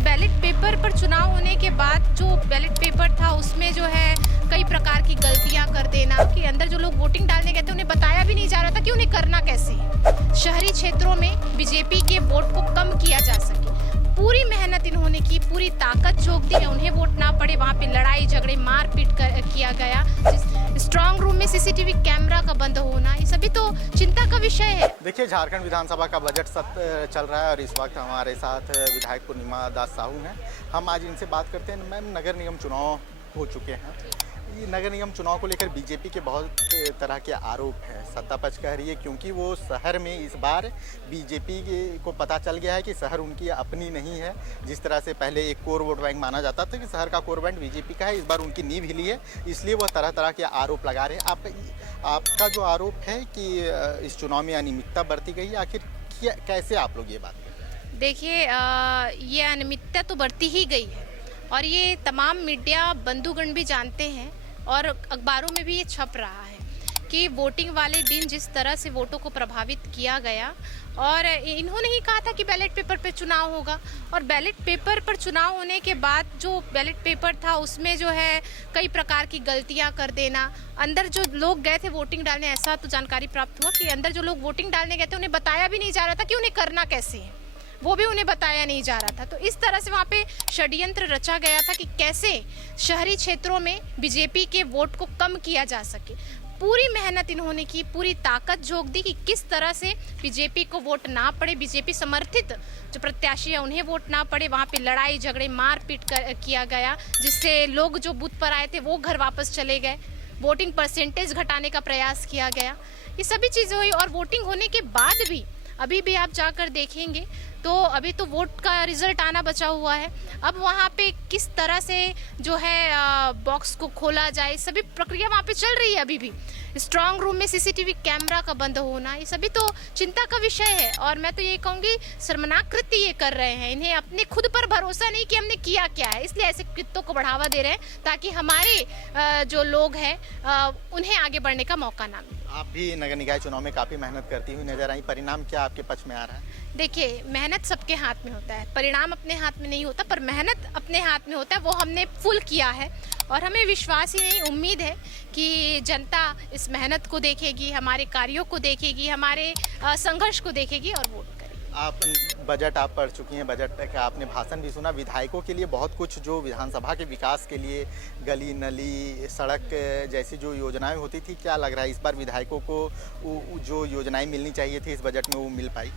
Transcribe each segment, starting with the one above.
Ballot paper पर चुनाव होने के बाद जो बैलेट पेपर था उसमें जो है कई प्रकार की गलतियां कर देना कि अंदर जो लोग वोटिंग डालने गए थे उन्हें बताया भी नहीं जा रहा था कि उन्हें करना कैसे है। शहरी क्षेत्रों में बीजेपी के वोट को कम किया जा सके, पूरी मेहनत इन्होंने की, पूरी ताकत झोंक दी, उन्हें वोट ना पड़े। वहाँ पे लड़ाई झगड़े मारपीट किया गया। स्ट्रांग रूम में सीसीटीवी कैमरा का बंद होना, ये सभी तो चिंता का विषय है। देखिए, झारखंड विधानसभा का बजट सत्र चल रहा है और इस वक्त हमारे साथ विधायक पूर्णिमा दास साहू हैं। हम आज इनसे बात करते हैं। मैम, नगर निगम चुनाव हो चुके हैं। ये नगर निगम चुनाव को लेकर बीजेपी के बहुत तरह के आरोप हैं। सत्ता पक्ष कह रही है क्योंकि वो शहर में इस बार बीजेपी को पता चल गया है कि शहर उनकी अपनी नहीं है। जिस तरह से पहले एक कोर वोट बैंक माना जाता था कि शहर का कोर बैंक बीजेपी का है, इस बार उनकी नींव हिली है, इसलिए वह तरह तरह के आरोप लगा रहे हैं। आपका जो आरोप है कि इस चुनाव में अनियमितता बरती गई, आखिर कैसे आप लोग ये बात करते हैं? देखिए, ये अनियमितता तो बढ़ती ही गई है और ये तमाम मीडिया बंधुगण भी जानते हैं और अखबारों में भी ये छप रहा है कि वोटिंग वाले दिन जिस तरह से वोटों को प्रभावित किया गया। और इन्होंने ही कहा था कि बैलेट पेपर पर चुनाव होगा, और बैलेट पेपर पर चुनाव होने के बाद जो बैलेट पेपर था उसमें जो है कई प्रकार की गलतियां कर देना। अंदर जो लोग गए थे वोटिंग डालने, ऐसा तो जानकारी प्राप्त हुआ कि अंदर जो लोग वोटिंग डालने गए थे उन्हें बताया भी नहीं जा रहा था कि उन्हें करना कैसे है, वो भी उन्हें बताया नहीं जा रहा था। तो इस तरह से वहाँ पे षड्यंत्र रचा गया था कि कैसे शहरी क्षेत्रों में बीजेपी के वोट को कम किया जा सके। पूरी मेहनत इन्होंने की, पूरी ताकत झोंक दी कि किस तरह से बीजेपी को वोट ना पड़े, बीजेपी समर्थित जो प्रत्याशी है उन्हें वोट ना पड़े। वहाँ पे लड़ाई झगड़े मारपीट किया गया, जिससे लोग जो बूथ पर आए थे वो घर वापस चले गए। वोटिंग परसेंटेज घटाने का प्रयास किया गया। ये सभी चीज़ें हुई और वोटिंग होने के बाद भी अभी भी आप जाकर देखेंगे तो अभी तो वोट का रिजल्ट आना बचा हुआ है। अब वहाँ पे किस तरह से जो है बॉक्स को खोला जाए, सभी प्रक्रिया वहाँ पे चल रही है। अभी भी स्ट्रांग रूम में सीसीटीवी कैमरा का बंद होना, ये सभी तो चिंता का विषय है। और मैं तो ये कहूँगी, शर्मनाक कृत्य ये कर रहे हैं। इन्हें अपने खुद पर भरोसा नहीं कि हमने किया क्या है, इसलिए ऐसे कृत्यों को बढ़ावा दे रहे हैं ताकि हमारे जो लोग हैं उन्हें आगे बढ़ने का मौका ना मिले। आप भी नगर निकाय चुनाव में काफ़ी मेहनत करती हुई नजर आई, परिणाम क्या आपके पक्ष में आ रहा है? देखिए, मेहनत सबके हाथ में होता है, परिणाम अपने हाथ में नहीं होता, पर मेहनत अपने हाथ में होता है। वो हमने फुल किया है और हमें विश्वास ही नहीं, उम्मीद है कि जनता इस मेहनत को देखेगी, हमारे कार्यों को देखेगी, हमारे संघर्ष को देखेगी और वोट करेगी। बजट आप पढ़ चुकी हैं, बजट का आपने भाषण भी सुना। विधायकों के लिए बहुत कुछ जो विधानसभा के विकास के लिए गली नली सड़क जैसी जो योजनाएं होती थी, क्या लग रहा है इस बार विधायकों को जो योजनाएं मिलनी चाहिए थी इस बजट में वो मिल पाई?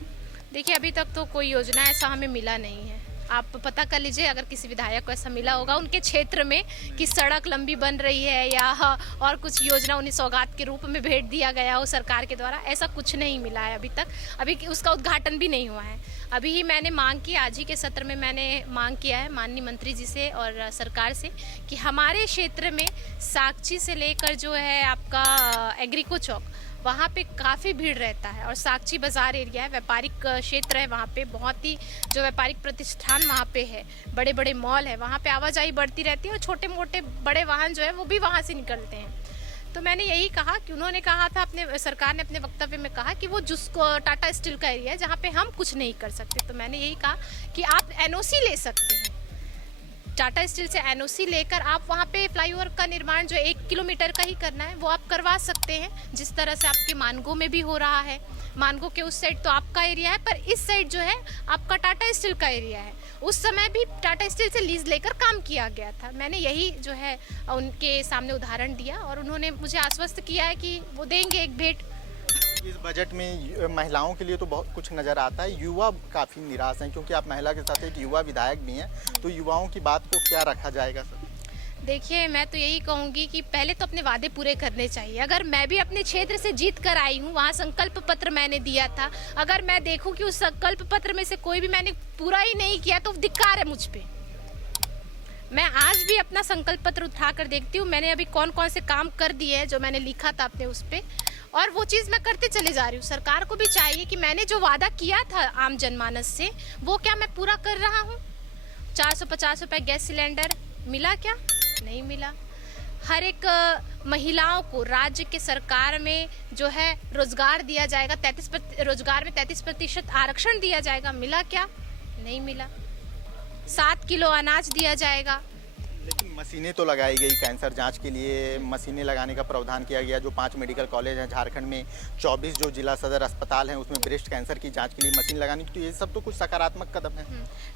देखिए, अभी तक तो कोई योजना ऐसा हमें मिला नहीं है। आप पता कर लीजिए, अगर किसी विधायक को ऐसा मिला होगा उनके क्षेत्र में कि सड़क लंबी बन रही है या और कुछ योजना उन्हें सौगात के रूप में भेंट दिया गया हो सरकार के द्वारा, ऐसा कुछ नहीं मिला है अभी तक। अभी उसका उद्घाटन भी नहीं हुआ है। अभी ही मैंने मांग की, आज ही के सत्र में मैंने मांग किया है माननीय मंत्री जी से और सरकार से कि हमारे क्षेत्र में साक्षी से लेकर जो है आपका एग्रीको चौक, वहाँ पे काफ़ी भीड़ रहता है और साक्षी बाज़ार एरिया है, व्यापारिक क्षेत्र है। वहाँ पे बहुत ही जो व्यापारिक प्रतिष्ठान वहाँ पे है, बड़े बड़े मॉल है, वहाँ पे आवाजाही बढ़ती रहती है और छोटे मोटे बड़े वाहन जो है वो भी वहाँ से निकलते हैं। तो मैंने यही कहा कि उन्होंने कहा था, अपने सरकार ने अपने वक्तव्य में कहा कि वो जिसको टाटा स्टील का एरिया है जहाँ पे हम कुछ नहीं कर सकते। तो मैंने यही कहा कि आप एनओसी ले सकते हैं, टाटा स्टील से एनओसी लेकर आप वहाँ पे फ्लाईओवर का निर्माण जो 1 किलोमीटर का ही करना है वो आप करवा सकते हैं, जिस तरह से आपके मानगो में भी हो रहा है। मानगो के उस साइड तो आपका एरिया है, पर इस साइड जो है आपका टाटा स्टील का एरिया है। उस समय भी टाटा स्टील से लीज लेकर काम किया गया था। मैंने यही जो है उनके सामने उदाहरण दिया और उन्होंने मुझे आश्वस्त किया है कि वो देंगे एक भेंट। इस बजट में महिलाओं के लिए तो बहुत कुछ नज़र आता है, युवा काफ़ी निराश हैं क्योंकि आप महिला के साथ एक युवा विधायक भी हैं, तो युवाओं की बात को क्या रखा जाएगा सर? देखिए, मैं तो यही कहूँगी कि पहले तो अपने वादे पूरे करने चाहिए। अगर मैं भी अपने क्षेत्र से जीत कर आई हूँ, वहाँ संकल्प पत्र मैंने दिया था, अगर मैं देखूँ कि उस संकल्प पत्र में से कोई भी मैंने पूरा ही नहीं किया तो धिक्कार है मुझ पे। मैं आज भी अपना संकल्प पत्र उठाकर देखती हूँ, मैंने अभी कौन कौन से काम कर दिए हैं जो मैंने लिखा था अपने उस पर, और वो चीज़ मैं करते चले जा रही हूँ। सरकार को भी चाहिए कि मैंने जो वादा किया था आम जनमानस से वो क्या मैं पूरा कर रहा हूँ। 450 रुपये गैस सिलेंडर मिला क्या? नहीं मिला। हर एक महिलाओं को राज्य के सरकार में जो है रोजगार दिया जाएगा, रोजगार में 33% आरक्षण दिया जाएगा, मिला क्या? नहीं मिला। 7 किलो अनाज दिया जाएगा। लेकिन मशीनें तो लगाई गई कैंसर जांच के लिए, मशीनें लगाने का प्रावधान किया गया। जो 5 मेडिकल कॉलेज हैं झारखंड में, 24 जो जिला सदर अस्पताल हैं उसमें ब्रेस्ट कैंसर की जांच के लिए मशीन लगानी, तो ये सब तो कुछ सकारात्मक कदम है।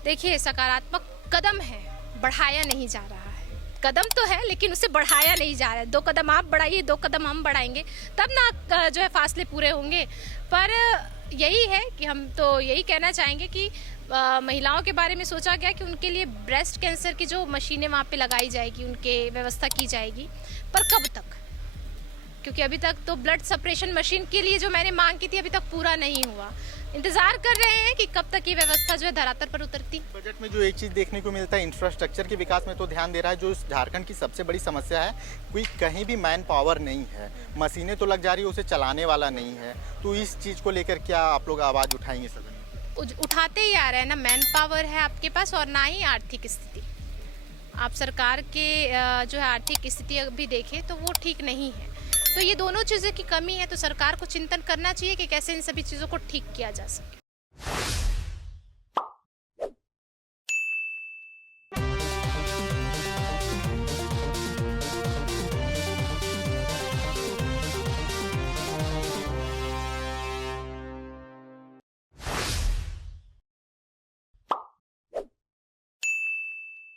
देखिए, सकारात्मक कदम है, बढ़ाया नहीं जा रहा है। कदम तो है लेकिन उसे बढ़ाया नहीं जा रहा है। 2 कदम आप बढ़ाइए, 2 कदम हम बढ़ाएंगे, तब ना जो है फासले पूरे होंगे। पर यही है कि हम तो यही कहना चाहेंगे कि महिलाओं के बारे में सोचा गया कि उनके लिए ब्रेस्ट कैंसर की जो मशीनें वहाँ पे लगाई जाएगी, उनके व्यवस्था की जाएगी। पर कब तक? क्योंकि अभी तक तो ब्लड सेपरेशन मशीन के लिए जो मैंने मांग की थी अभी तक पूरा नहीं हुआ। इंतजार कर रहे हैं कि कब तक ये व्यवस्था जो है धरातल पर उतरती। बजट में जो एक चीज़ देखने को मिलता है, इंफ्रास्ट्रक्चर के विकास में तो ध्यान दे रहा है। जो झारखंड की सबसे बड़ी समस्या है, कोई कहीं भी मैन पावर नहीं है। मशीनें तो लग जा रही है, उसे चलाने वाला नहीं है। तो इस चीज़ को लेकर क्या आप लोग आवाज़ उठाएंगे सदन में? उठाते ही आ रहे हैं ना, मैन पावर है आपके पास और ना ही आर्थिक स्थिति। आप सरकार के जो है आर्थिक स्थिति अभी देखें तो वो ठीक नहीं है। तो ये दोनों चीज़ों की कमी है, तो सरकार को चिंतन करना चाहिए कि कैसे इन सभी चीज़ों को ठीक किया जा सके।